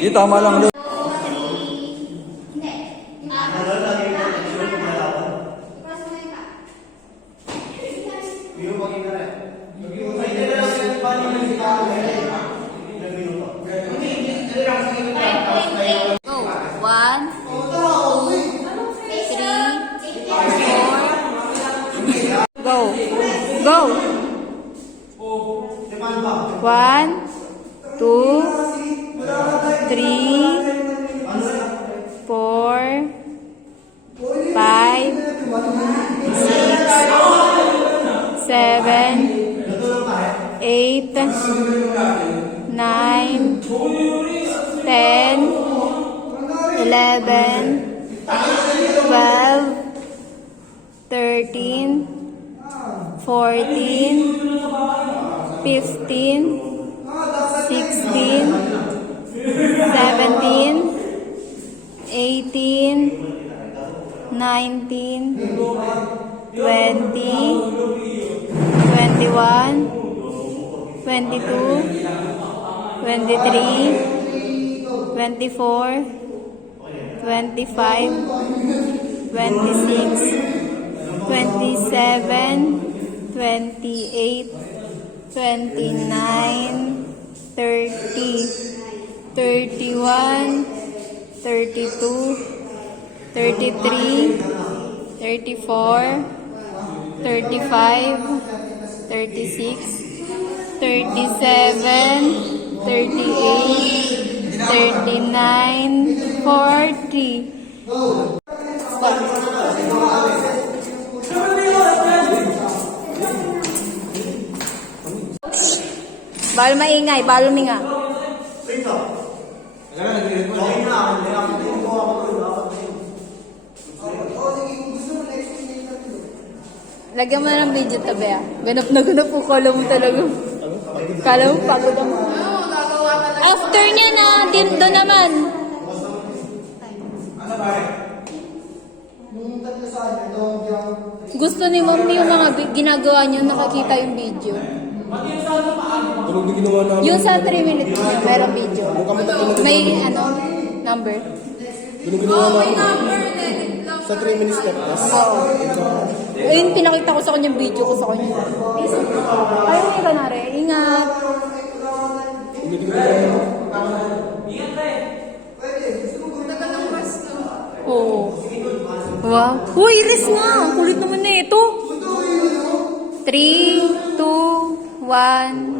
Di tama lang. Go. 1, 2, 3, 4. Go. Go. 1, 2, 3, 4, 5, 6, 7, 8, 9, 10, 11, 12, 13, 14, 15, 16, 17, 18, 19, 20, 21, 22, 23, 24, 25, 26, 27, 28, 29, 30, 31, 32, 33, 34, 35, 36, 37, 38, 39, 40. Bawal maingay, bawal luminga. Lagyan mo na ng video tabi ah. Ganap na ganap po. Kala mo talaga. Kala mo pagod ako. After niya na, doon naman. Gusto ni Mami yung mga ginagawa niyo, nakakita yung video. Yung sa 3 minutes niya, mayroong video. May number. May number sa 3 minutes na plus. Oo. Ayun, pinakita ko sa kanya yung video ko sa kanya. Ayun, may kanare. Ingat. Oo. Wow. Uy, rest nga. Kulit naman na ito. 3, 2, 1.